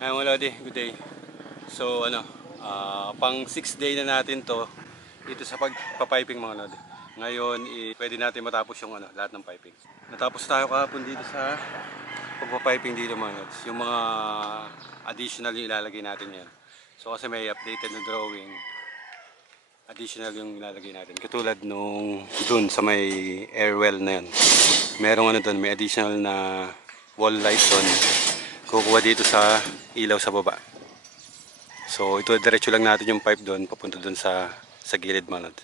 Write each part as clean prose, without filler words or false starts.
Ay mga Lodi, good day. So pang 6th day na natin to dito sa pagpapiping mga Lodi. Ngayon, pwede natin matapos yung lahat ng piping. Natapos tayo kahapon dito sa pagpapiping dito mga Lods. Yung mga additional yung ilalagay natin yan. So kasi may updated na drawing. Additional yung ilalagay natin. Katulad nung dun sa may airwell na yan. Merong dun, may additional na wall light dun. Kukuha dito sa ilaw sa baba. So ito diretso lang natin yung pipe doon papunta doon sa gilid manod.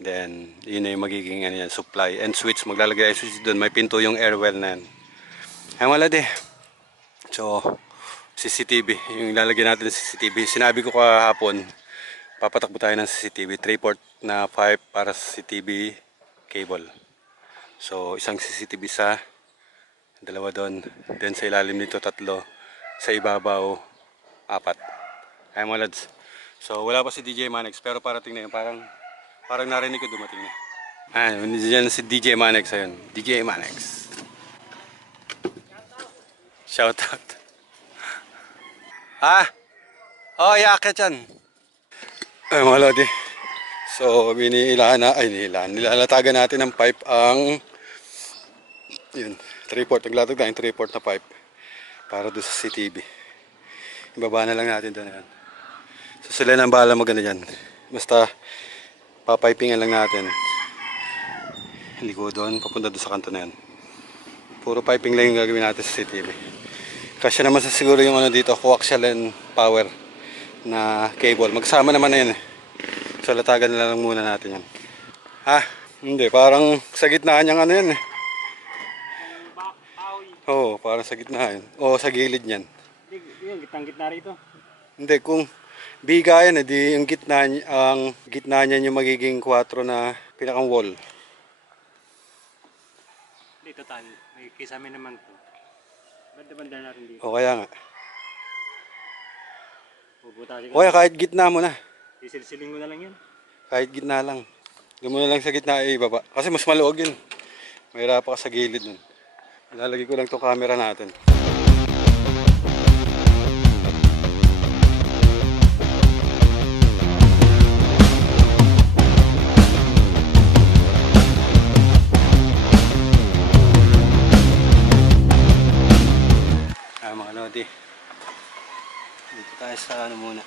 Then yun na yung magiging supply and switch. Maglalagay yung switch doon. May pinto yung airwell na yan. Ay wala de. So CCTV yung ilalagay natin ng CCTV. Sinabi ko kahapon papatakbo tayo ng CCTV 3-port na pipe para sa CCTV cable. So isang CCTV sa dalawa doon, then sa ilalim nito 3, sa ibabaw 4. Ay mga lads. So wala pa si DJ Manex pero parating na yun, parang narinig ko dumating na. Diyan si DJ Manex ayun. DJ Manex. Shout out. Oh, yakit yan. Ay mga lodi. So nilalatagan natin ng pipe ang yun. 3-port, naglatag tayong 3-port na pipe para doon sa CCTV. Ibaba na lang natin doon yan. So sila nang bahala maganda dyan. Basta papipingan lang natin. Ligo doon, papunta doon sa kanto na yan. Puro piping lang yung gagawin natin sa CCTV. Kasi naman sa siguro yung dito, coaxial and power na cable. Magsama naman na yan eh. So latagan na lang muna natin yan. Hindi, parang sa gitna niyang yan eh. Oo, parang sa gitna yun. O sa gilid niyan. Yung gitna rito. Hindi, kung biga yan, di yung gitna niyan yung magiging 4 na pinakang wall. Hindi, total. May kisame naman to. Banda-banda natin dito. O kaya nga. Bubutasin O kaya kahit gitna mo na. Sisilsiling mo na lang yan. Kahit gitna lang. Doon mo na lang sa gitna ibaba. Kasi mas maluwag yun. Mahirap pa ka sa gilid nun. Lalagay ko lang itong camera natin. Mga lodi. Dito tayo sa muna.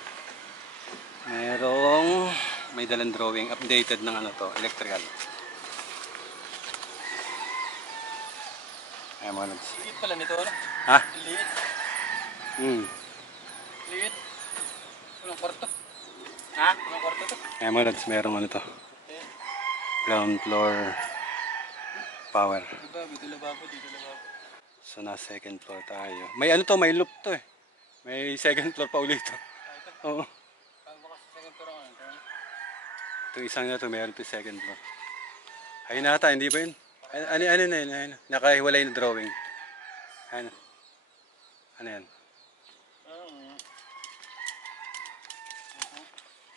May dalang drawing. Updated ng electrical. Ay mga lods. Liit pala nito, ano? Ha? Liit. Liit. Walang kwarto. Walang kwarto to. Ay mga lods, merong to. Ground floor power. Dito lababo. So nasa second floor tayo. May may loop to eh. May second floor pa ulit to. Oo. Baka sa second floor ako. Itong isang na to, mayroon pa second floor. Ayun nata, hindi ba yun? Ano na yun? Nakahiwalay na drawing. Ano yan?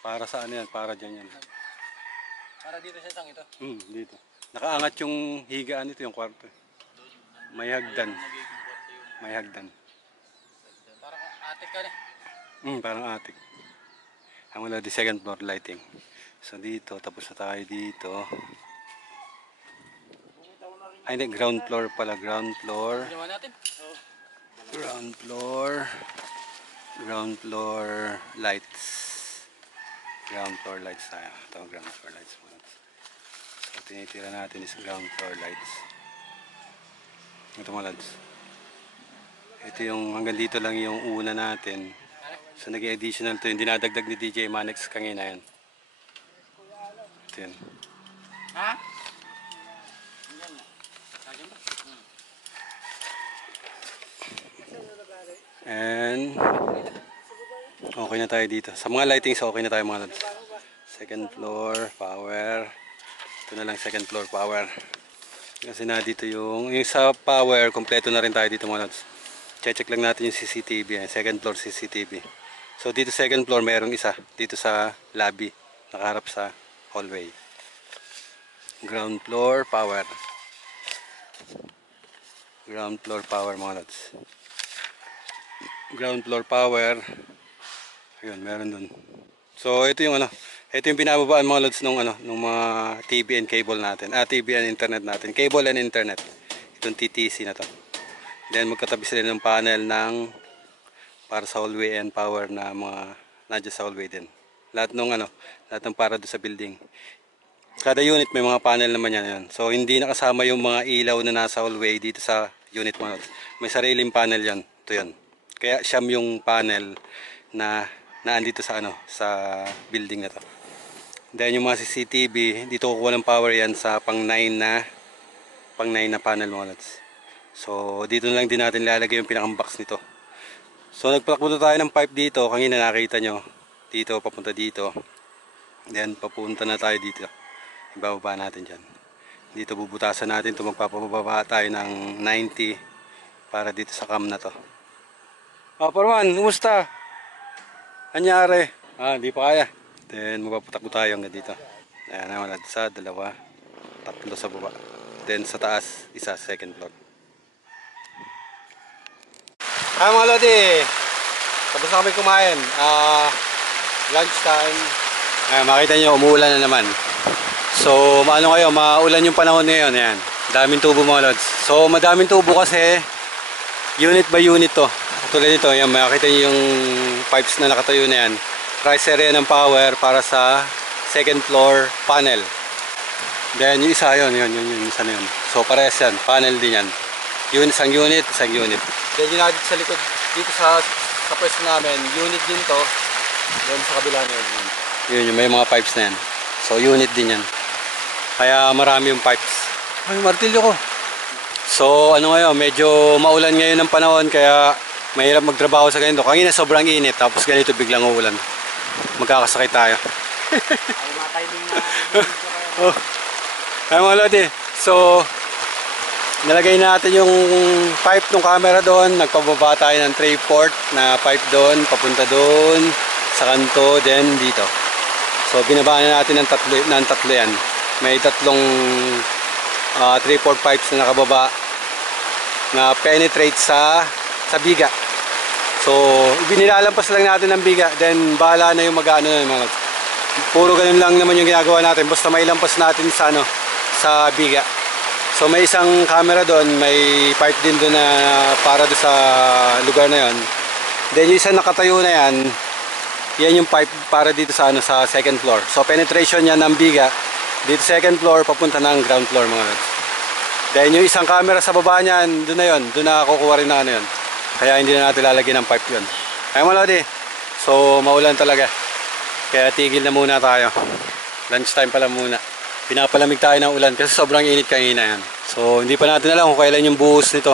Para sa yan? Para dyan yan. Para dito sa isang ito? Dito. Nakaangat yung higaan nito, yung kwarto. May hagdan. Parang atik ka Parang atik. Ang wala di second floor lighting. So dito, tapos na tayo dito. Ay hindi, ground floor pala. Ground floor lights. Ground floor lights tayo. Ito ground floor lights. So tinitira natin is ground floor lights. Ito mga lads. Ito yung hanggang dito lang yung una natin. So naging additional to yung dinadagdag ni DJ Manex kanina yan. Ito yun. And okay na tayo dito. Sa mga lightings okay na tayo mga lads. Second floor power. Ito na lang second floor power. Kasi na dito yung sa power, kompleto na rin tayo dito mga lads. Check lang natin yung CCTV, second floor CCTV. So dito second floor mayroong isa dito sa lobby, nakaharap sa hallway. Ground floor power. Ground floor power mga lads. ground floor power. Ayun, meron dun. So ito yung ito yung binababaan mga lods nung nung mga TV and cable natin. TV and internet natin. Cable and internet. Itong TTC na to. Then magkatabi sila ng panel ng para sa hallway and power na mga nandiyan sa hallway din. Lahat ng para doon sa building. Kada unit may mga panel naman yan. So hindi nakasama yung mga ilaw na nasa hallway dito sa unit mga lods. May sariling panel yan. Ito yan. Kaya siyam yung panel na naandito sa sa building na to. Then yung mga CCTV, dito kukuha ng power yan sa pang 9 na panel mga lods. So dito na lang din natin lalagay yung pinakang box nito. So nagpapunta tayo ng pipe dito, kanina nakita nyo. Dito papunta dito. Then papunta na tayo dito. Ibababa natin dyan. Dito bubutasan natin ito, magpapababa tayo ng 90 para dito sa cam na to. Parman, kumusta? Anyari? Hindi pa kaya. Then magpapatakbo tayo hanggang dito. Ayan naman, sa dalawa, tatlo sa baba. Then sa taas, isa second floor. Mga lodi, tapos na kami kumain. Lunch time. Makita nyo, umuulan na naman. So maulan yung panahon ngayon. Ayan, daming tubo mga lods. So madaming tubo kasi unit by unit to. Tulad nito, yan, makikita nyo yung pipes na nakatayo na yan. Rise area ng power para sa second floor panel. Then yung isa yun, isa na yun. So parehas yan, panel din yan. Isang unit. Then yung natin sa likod, dito sa pwesto namin, unit din to. Then sa kabila na yun. Yun, may mga pipes na yan. So unit din yan. Kaya marami yung pipes. Ay, martilyo ko. So ngayon, medyo maulan ngayon ng panahon, kaya mahirap magtrabaho sa ganito. Kanina sobrang init, tapos ganito biglang uulan. Magkakasakit tayo. Ay, mga timing na. Ay mga lodi. So, nalagay natin yung pipe ng camera doon. Nagpababa tayo ng 3/4 na pipe doon. Papunta doon sa kanto, then dito. So, binaba na natin ng tatlo yan. May tatlong 3/4 pipes na nakababa na penetrate sa biga. So, ibinilalampas lang natin ng biga, then bahala na yung mag-ano na mga. Puro ganun lang naman yung ginagawa natin, basta may lampas natin sa sa biga. So may isang camera doon, may pipe din doon na para doon sa lugar na yon. Then yung isang nakatayo na yan yung pipe para dito sa sa second floor. So penetration yan ng biga dito second floor papunta ng ground floor mga lods. Then yung isang camera sa baba niyan, doon na yon, doon na kukuha rin ng yun. Kaya hindi na natin lalagyan ng pipe yun. Ay mga lodi, so maulan talaga. Kaya tigil na muna tayo. Lunch time pala muna. Pinapalamig tayo ng ulan kasi sobrang init kanina yan. So hindi pa natin alam kung kailan yung buhos nito.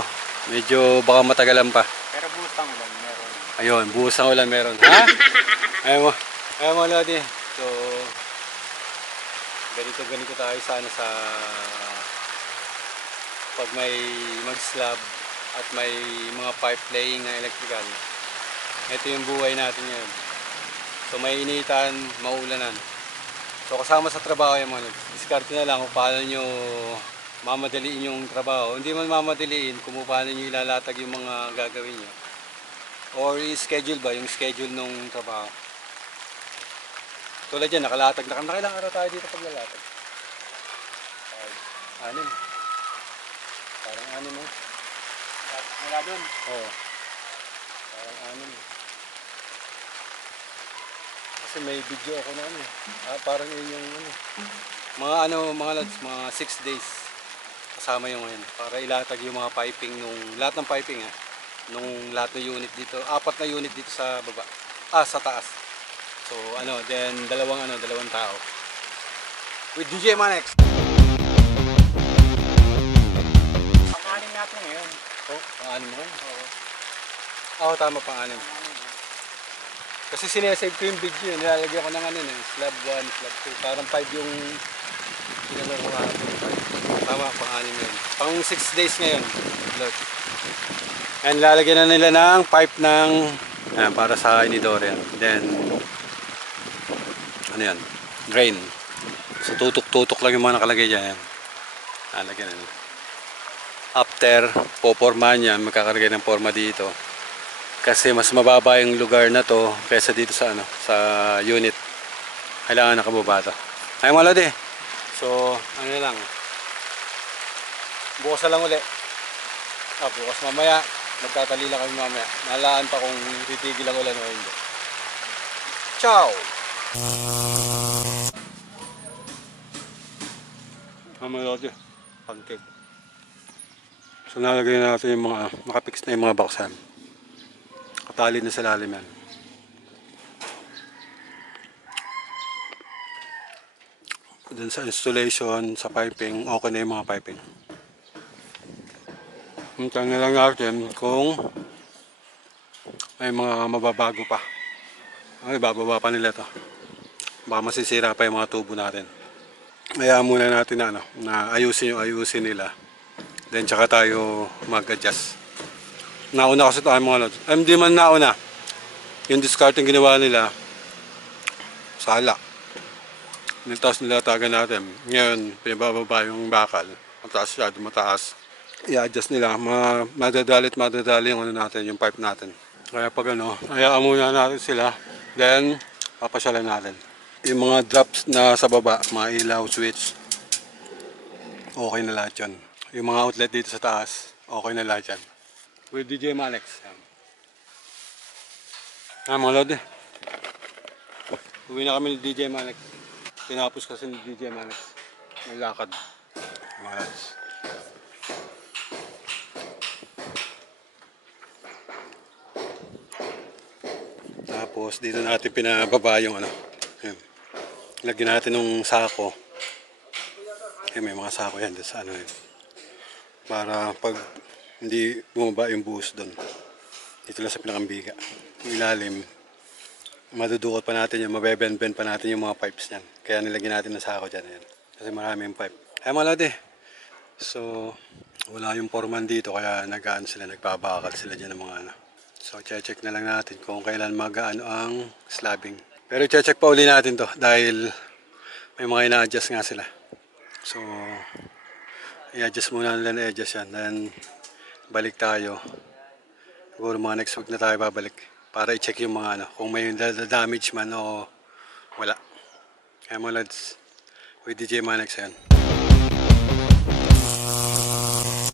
Medyo baka matagalan pa. Pero buhos ng ulan meron. Ayun, buhos ng ulan meron. Ha? Ayun mo lodi. So ganito tayo sana sa pag may mag-slab at may mga pipe laying na electrical. Ito yung buhay natin ngayon. So may initan, maulanan. So kasama sa trabaho yung mga diskarte na lang kung paano nyo mamadaliin yung trabaho. Hindi man mamadaliin kung paano nyo ilalatag yung mga gagawin nyo. Or i-schedule ba yung schedule ng trabaho. Tulad yan, nakalatag na kami. Nakailang araw tayo dito paglalatag? 6. Parang 6 mo. Wala doon. Oo. Parang 6. Kasi may video ako na parang yun yung mga lads, mga 6 days kasama yung ngayon para ilatag yung mga piping lahat ng piping nung lahat ng unit dito, 4 na unit dito sa baba, sa taas. So then dalawang tao with DJ Manex. Pang-anim natin ngayon. Pang-anim mo? Oo, tama, pang-anim. Kasi sinesave ko yung video, nilalagyan ko ng slab 1, slab 2. Parang 5 yung pinalaro ko natin. Tama, pang-anim yun. Pang 6 days ngayon. Load. And lalagyan na nila ng pipe ng para sa inidore yan. Then drain. So tutok-tutok lang yung mga nakalagay dyan. Lalagyan na nila. After, popormahan yan, magkakaragay ng forma dito. Kasi mas mababa yung lugar na to kaysa dito sa ano, sa unit. Kailangan nakababa to. Ay mga lodi. So, ano na lang. Bukas na lang uli. Bukas mamaya. Magtatalila kami mamaya. Nalaan pa kung titigil ang ulan o hindi. Ciao! Mga lodi. Pancake. So nalagay natin yung mga nakapix na yung mga baksan. Katali na sa lalim yan. Dun sa installation, sa piping, okay na yung mga piping. Hintayin na lang natin kung may mga mababago pa. Ay, bababa pa nila to. Baka masisira pa yung mga tubo natin. Kaya muna natin na, na ayusin nila. Then tsaka tayo mag-adjust. Nauna kasi tayo mga lods. Ay, hindi man nauna. Yung discarding ginawa nila, sala. Tapos nilatagan natin. Ngayon, pinabababa yung bakal. Mataas siya, mataas. I-adjust nila. Madadali yung ano natin, yung pipe natin. Kaya pag ano, hayaan muna natin sila. Then, papasyalan natin. Yung mga drops na sa baba, mga ilaw, switch, okay na lahat yun. Yung mga outlet dito sa taas, okay na lahat yan. With DJ Malex. Mga lodi. Uwi na kami ni DJ Malex. Tinapos kasi ni DJ Malex. May lakad. Mga lods. Tapos dito natin pinababa yung ano. Ayan. Lagyan natin ng sako. Ayan, may mga sako yan sa ano yun. Para pag hindi bumaba yung buhos doon. Dito lang sa pinakambiga. Yung ilalim. Madudukot pa natin yung mabeben-ben pa natin yung mga pipes niyan. Kaya nilagyan natin ng sako dyan. Yan. Kasi maraming pipe. Ay mga lodi. So, wala yung foreman dito kaya nag-ano sila, nagpabakal sila dyan ng mga ano. So, check na lang natin kung kailan mag-ano ang slabbing. Pero check pa uli natin to dahil may mga ina-adjust nga sila. So, i-adjust muna nila na adjust yan. Then, balik tayo. Siguro mga next week na tayo babalik. Para i-check yung mga ano, kung may damage man o wala. Kaya mga lads, with DJ Manex yan.